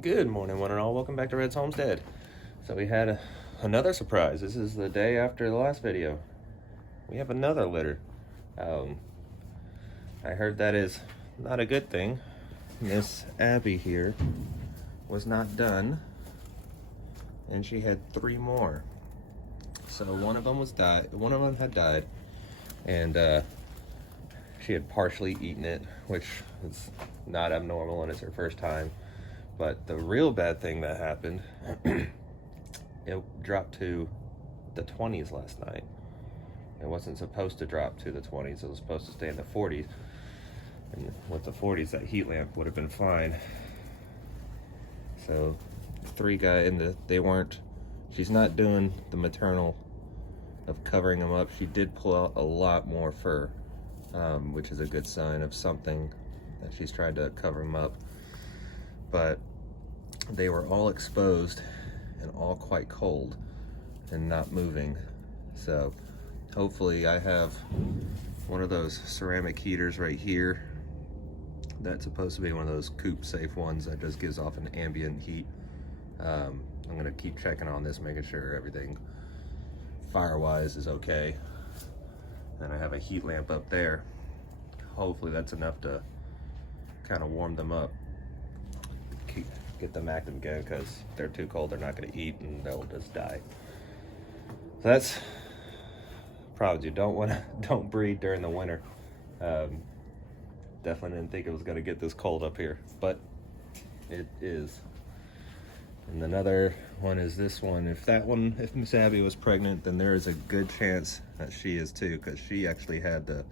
Good morning, one and all. Welcome back to Red's Homestead. So we had another surprise. This is the day after the last video. We have another litter. I heard that is not a good thing. Miss Abby here was not done, and she had 3 more. So one of them had died, and she had partially eaten it, which is not abnormal, and it's her first time. But the real bad thing that happened, it dropped to the 20s last night. It wasn't supposed to drop to the 20s. It was supposed to stay in the 40s. And with the 40s, that heat lamp would have been fine. So 3 got in she's not doing the maternal of covering them up. She did pull out a lot more fur, which is a good sign of something that she's tried to cover them up. But they were all exposed and all quite cold and not moving. So hopefully, I have one of those ceramic heaters right here. That's supposed to be one of those coop safe ones that just gives off an ambient heat. I'm gonna keep checking on this, making sure everything fire-wise is okay. And I have a heat lamp up there. Hopefully that's enough to kind of warm them up. Get them active again, because if they're too cold, they're not going to eat and they'll just die. So that's probably don't breed during the winter. Definitely didn't think it was going to get this cold up here, but it is. And another one is this one. If Miss Abby was pregnant, then there is a good chance that she is too, because she actually had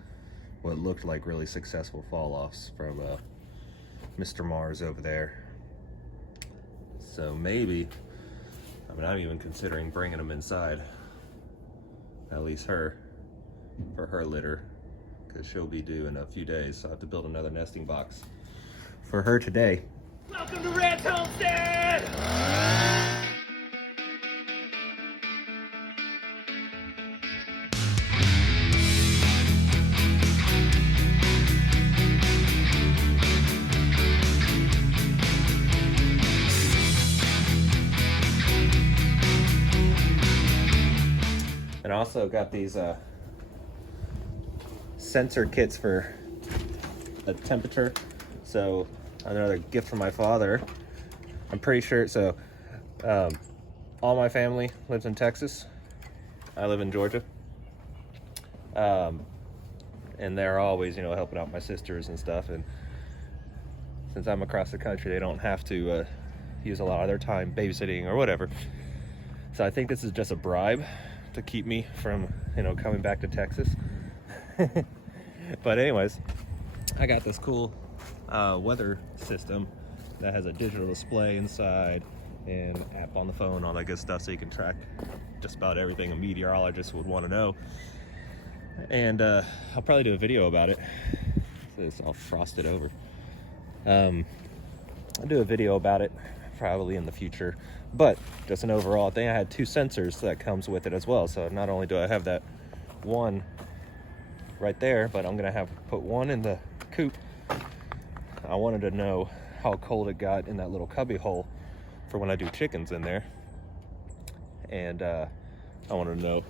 what looked like really successful fall-offs from Mr. Mars over there. So maybe, I'm even considering bringing them inside, at least for her litter, because she'll be due in a few days. So I have to build another nesting box for her today. Welcome to Red's Homestead! And I also got these sensor kits for a temperature. So another gift from my father. I'm pretty sure, so all my family lives in Texas. I live in Georgia. And they're always, helping out my sisters and stuff. And since I'm across the country, they don't have to use a lot of their time babysitting or whatever. So I think this is just a bribe to keep me from, coming back to Texas. But anyways, I got this cool weather system that has a digital display inside and app on the phone, all that good stuff, so you can track just about everything a meteorologist would want to know. And I'll probably do a video about it. So it's all frosted over. I'll do a video about it probably in the future, but just an overall thing. I had 2 sensors that comes with it as well. So not only do I have that one right there, but I'm gonna put one in the coop. I wanted to know how cold it got in that little cubby hole for when I do chickens in there. And I wanted to know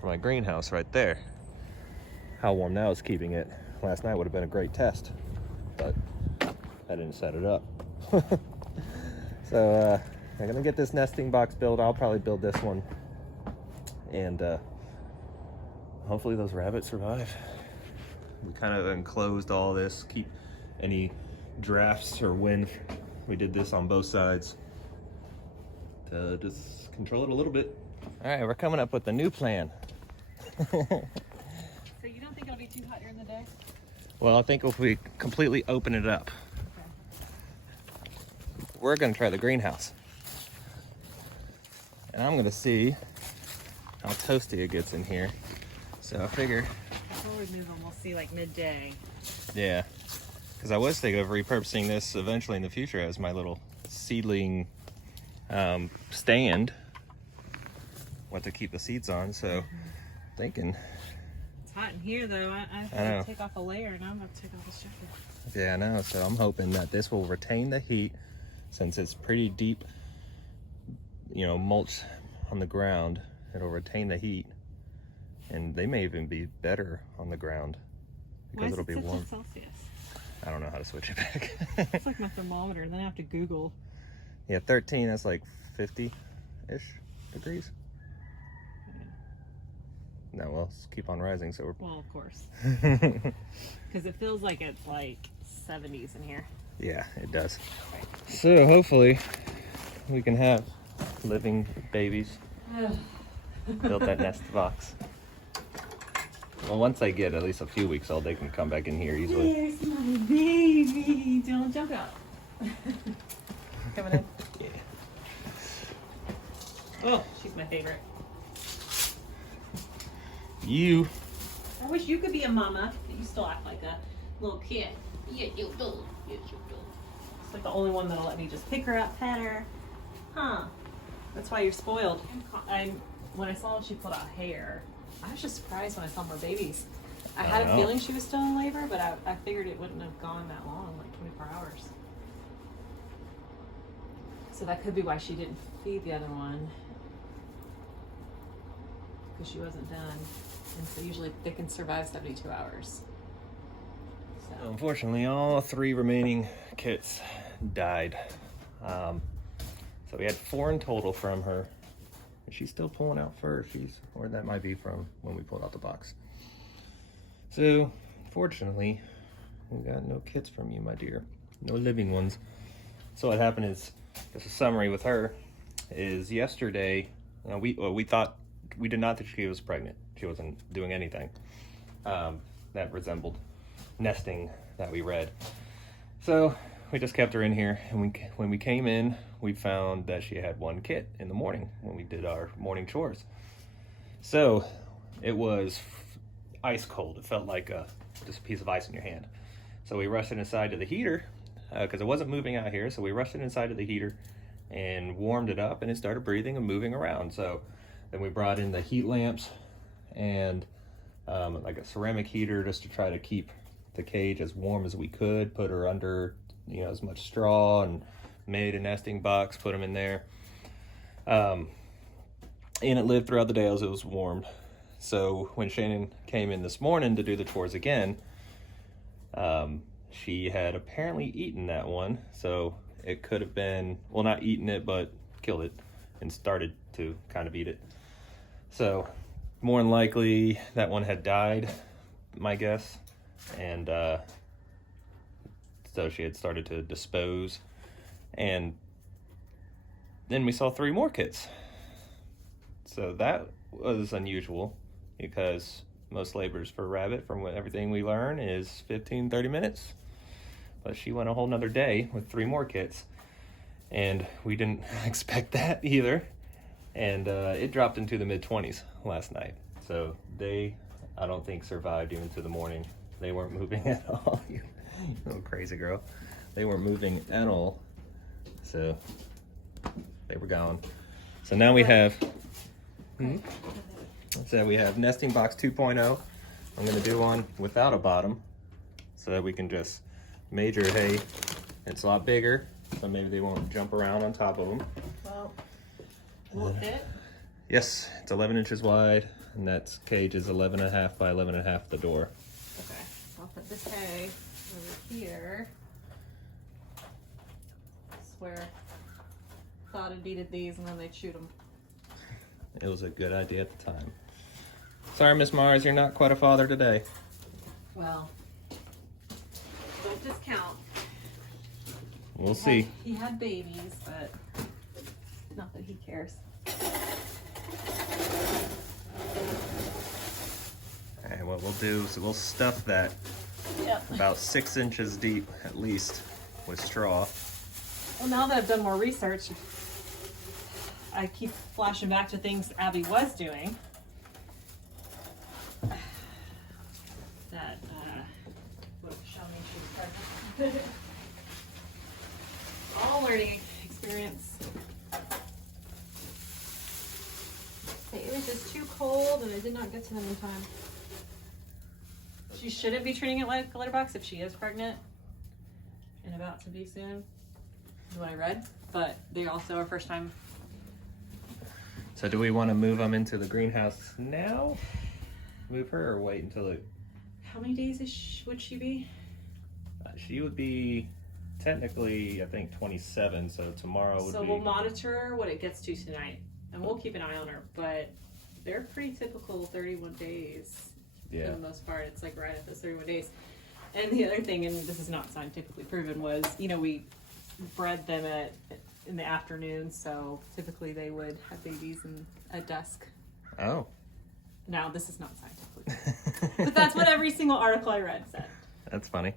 for my greenhouse right there how warm that was keeping it. Last night would have been a great test, but I didn't set it up. So I'm gonna get this nesting box built. I'll probably build this one, and hopefully those rabbits survive. We kind of enclosed all this, keep any drafts or wind. We did this on both sides to just control it a little bit. All right, we're coming up with a new plan. So you don't think it'll be too hot during the day? Well, I think if we completely open it up, we're gonna try the greenhouse. And I'm gonna see how toasty it gets in here. So I figure, Before we move them, we'll see like midday. yeah, because I was thinking of repurposing this eventually in the future as my little seedling stand, what to keep the seeds on. So thinking, It's hot in here though. I I know. have to take off a layer and I'm going to take off this jacket. yeah, I know. So I'm hoping that this will retain the heat since it's pretty deep, mulch on the ground, it'll retain the heat, and they may even be better on the ground because it'll be warm. Celsius? I don't know how to switch it back. It's like my thermometer, and then I have to Google. Yeah, 13, that's like 50-ish degrees. No, well, let's keep on rising, so we're... Well, of course. Because it feels like it's like 70s in here. Yeah, it does. So hopefully we can have living babies. Build that nest box. Well, once they get at least a few weeks old, they can come back in here easily. There's my baby. Don't jump out. Coming in? Yeah. Oh, she's my favorite. You. I wish you could be a mama, but you still act like a little kid. Yes, you do. Yes, you do. It's like the only one that'll let me just pick her up, pet her. Huh. That's why you're spoiled. When I saw she pulled out hair, I was just surprised when I saw more babies. I had a feeling she was still in labor, but I figured it wouldn't have gone that long, like 24 hours. So that could be why she didn't feed the other one, because she wasn't done. And so usually they can survive 72 hours. So. Unfortunately, all 3 remaining kits died. So we had 4 in total from her. She's still pulling out fur. Or that might be from when we pulled out the box. So, fortunately, we got no kits from you, my dear. No living ones. So what happened is, just a summary with her, is yesterday, we did not think she was pregnant. She wasn't doing anything that resembled nesting that we read. So we just kept her in here, and when we came in, we found that she had 1 kit in the morning when we did our morning chores. So it was ice cold. It felt like just a piece of ice in your hand. So we rushed it inside to the heater because it wasn't moving out here. So we rushed it inside to the heater and warmed it up, and it started breathing and moving around. So then we brought in the heat lamps and like a ceramic heater just to try to keep the cage as warm as we could. Put her under as much straw and made a nesting box, put them in there. And it lived throughout the day as it was warmed. So when Shannon came in this morning to do the chores again, she had apparently eaten that one. So it could have been, well, not eaten it, but killed it and started to kind of eat it. So more than likely that one had died, my guess. And so she had started to dispose. And then we saw 3 more kits. So that was unusual because most labors for rabbit, from everything we learn, is 15-30 minutes. But she went a whole nother day with 3 more kits. And we didn't expect that either. And it dropped into the mid-20s last night. So they, I don't think, survived even to the morning. They weren't moving at all. You little crazy girl. They weren't moving at all. So they were gone. So now we have, so we have nesting box 2.0. I'm gonna do one without a bottom so that we can just major, hey, it's a lot bigger, so maybe they won't jump around on top of them. Well, will it fit? Yes, it's 11 inches wide, and that cage is 11.5 by 11.5 the door. Okay, so I'll put this hay over here. I swear, thought it needed these and then they'd shoot them. It was a good idea at the time. Sorry, Miss Mars, you're not quite a father today. Well, don't discount. We'll see. He had babies, but not that he cares. And what we'll do is we'll stuff that about 6 inches deep at least with straw. Well, now that I've done more research, I keep flashing back to things Abby was doing. That would show me she was pregnant. All learning experience. It was just too cold and I did not get to them in time. She shouldn't be treating it like a litter box if she is pregnant and about to be soon. is what I read. But they also are first time. So do we want to move them into the greenhouse now? Move her or wait until it... How many days would she be? She would be technically, I think, 27, so tomorrow would So be... we'll monitor what it gets to tonight, and we'll keep an eye on her, but they're pretty typical 31 days Yeah. for the most part. It's like right at those 31 days. And the other thing, and this is not scientifically proven, was, you know, we bred them in the afternoon, so typically they would have babies at dusk. Oh. Now, this is not scientifically proven, but that's what every single article I read said. That's funny.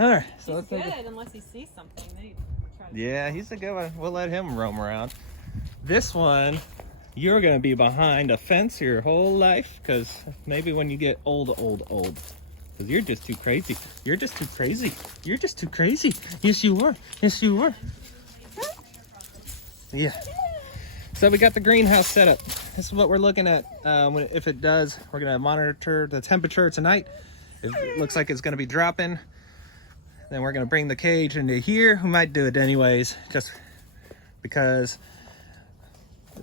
All right. So He's let's good, unless he sees something. Then he tries to... Yeah, he's a good one. We'll let him roam around. This one, you're going to be behind a fence your whole life, because maybe when you get old, because you're just too crazy. You're just too crazy. You're just too crazy. Yes, you are. Yes, you are. Yeah. So we got the greenhouse set up. This is what we're looking at. If it does, we're going to monitor the temperature tonight. If it looks like it's going to be dropping, then we're going to bring the cage into here. We might do it anyways, just because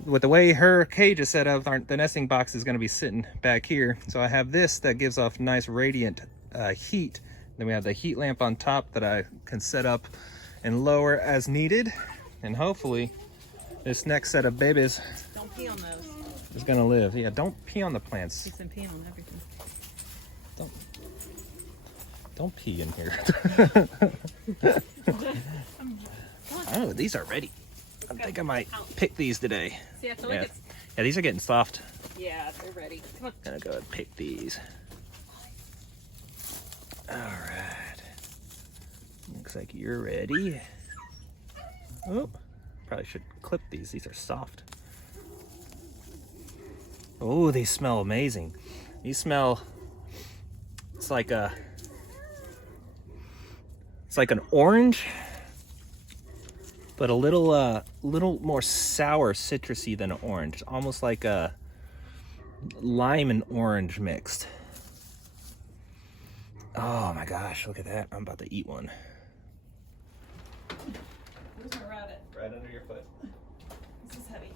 with the way her cage is set up, the nesting box is going to be sitting back here. So I have this that gives off nice radiant heat. Then we have the heat lamp on top that I can set up and lower as needed. And hopefully this next set of babies Don't pee on those. is going to live. Yeah, don't pee on the plants. He's been peeing on everything. Don't pee in here. Oh, these are ready. I think I might pick these today. See, I feel like Yeah, these are getting soft. yeah, they're ready. Come on. Gonna go ahead and pick these. All right. Looks like you're ready. Oh, probably should clip these. These are soft. Oh, they smell amazing. These smell. It's like an orange, but a little more sour, citrusy than orange. It's almost like a lime and orange mixed. Oh my gosh, look at that. I'm about to eat one. Where's my rabbit? Right under your foot. This is heavy.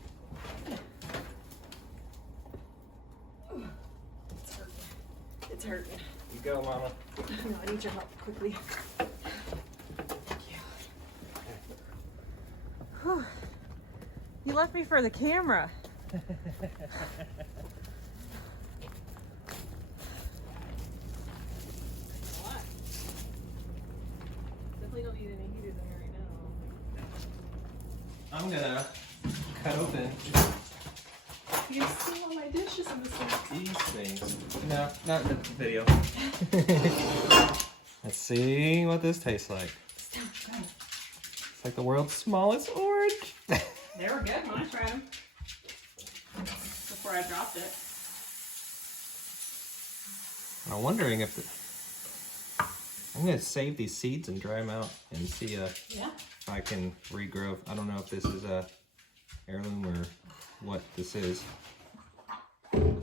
It's hurting. It's hurting. You go, Mama. No, I need your help quickly. Thank you. You left me for the camera. Definitely don't need any heaters in here right now. I'm gonna cut open You can see all my dishes in the sink. these things. No, not in the video. Let's see what this tastes like. It's like the world's smallest orange. They were good when I tried them. Before I dropped it. I'm wondering if I'm gonna save these seeds and dry them out and see if Yeah. I can regrow. I don't know if this is a heirloom or what this is. I'm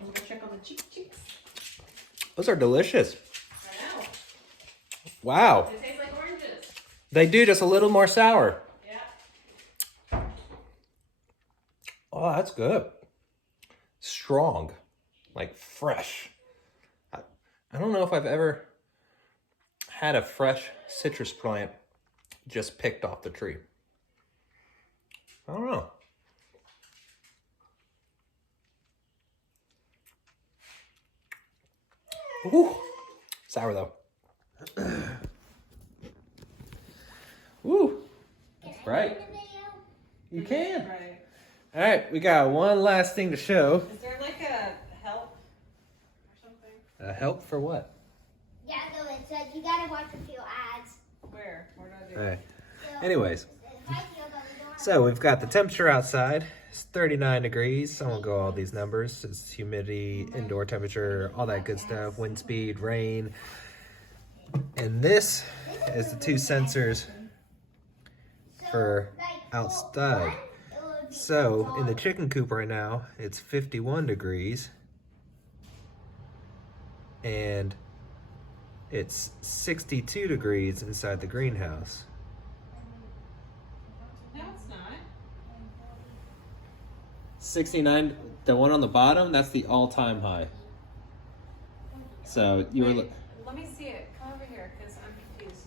gonna check on the cheeks. Those are delicious. I know. Wow. They taste like oranges. They do, just a little more sour. Yeah. Oh, that's good. Strong, like fresh. I don't know if I've ever had a fresh citrus plant just picked off the tree. I don't know. Ooh, sour though. Ooh, right. You can. Right. All right, we got one last thing to show. Is there like a help or something? Help for what? Yeah, so it says you gotta watch a few ads. Where? Where do I do All it? right. So, Anyways, if I feel that we don't so we've got the temperature outside. It's 39 degrees. I won't go all these numbers. It's humidity, indoor temperature, all that good stuff. Wind speed, rain. And this is the two sensors for outside. So in the chicken coop right now, it's 51 degrees. And it's 62 degrees inside the greenhouse. No, it's not. 69, the one on the bottom, that's the all-time high. So you were. Wait, let me see it. Come over here, because I'm confused.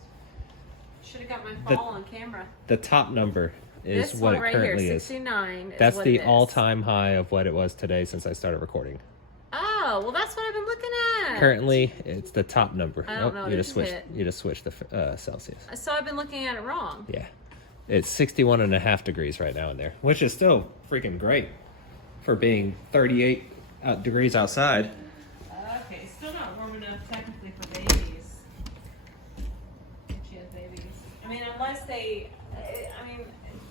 Should have got my fall on camera. The top number is This what one it right currently here, is. 69. That's is what the it is. all-time high of what it was today since I started recording. Oh, well, that's what I've been looking at. Currently, it's the top number. I don't know what you it just switched. hit. You just switched the Celsius. So I've been looking at it wrong. Yeah, it's 61.5 degrees right now in there, which is still freaking great for being 38 degrees outside. Okay, still not warm enough technically for babies. If she has babies. I mean, unless they, I mean,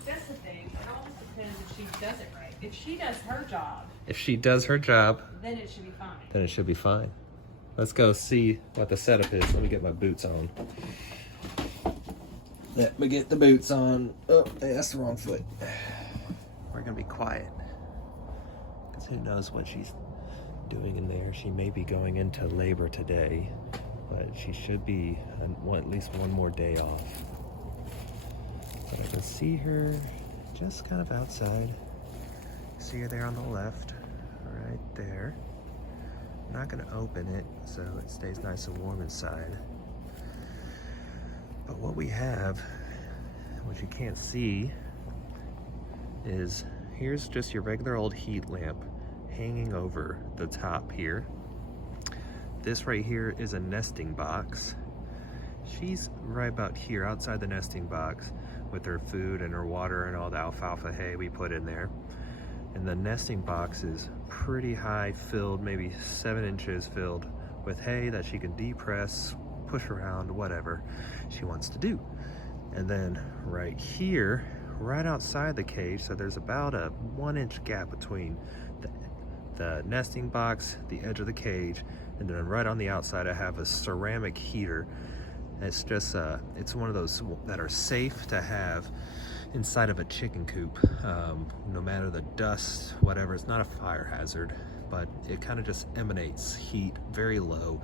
that's the thing. It all just depends if she does it right. If she does her job, If she does her job, then it should be fine. then it should be fine. Let's go see what the setup is. Let me get my boots on. Let me get the boots on. Oh, hey, that's the wrong foot. We're gonna be quiet. Because who knows what she's doing in there. She may be going into labor today, but she should be at least one more day off. But I can see her just kind of outside. See her there on the left, right there. I'm not gonna open it so it stays nice and warm inside. But what we have, which you can't see, is here's just your regular old heat lamp hanging over the top here. This right here is a nesting box. She's right about here outside the nesting box with her food and her water and all the alfalfa hay we put in there. And the nesting box is pretty high filled, maybe 7 inches filled with hay that she can depress, push around, whatever she wants to do. And then right here, right outside the cage, so there's about a 1-inch gap between the nesting box, the edge of the cage, and then right on the outside I have a ceramic heater. It's just, it's one of those that are safe to have inside of a chicken coop. No matter the dust, whatever, it's not a fire hazard, but it kind of just emanates heat very low,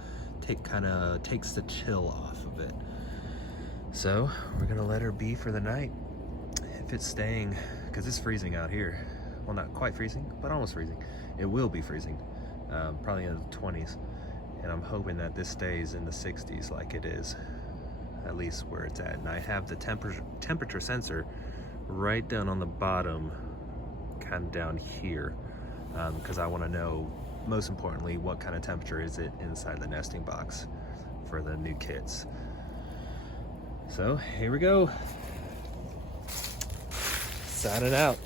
kind of takes the chill off of it. So we're gonna let her be for the night. If it's staying, because it's freezing out here. Well, not quite freezing, but almost freezing. It will be freezing, probably in the 20s. And I'm hoping that this stays in the 60s like it is, at least where it's at. And I have the temperature sensor right down on the bottom, kind of down here, because I want to know, most importantly, what kind of temperature is it inside the nesting box for the new kits. So here we go. Signing out.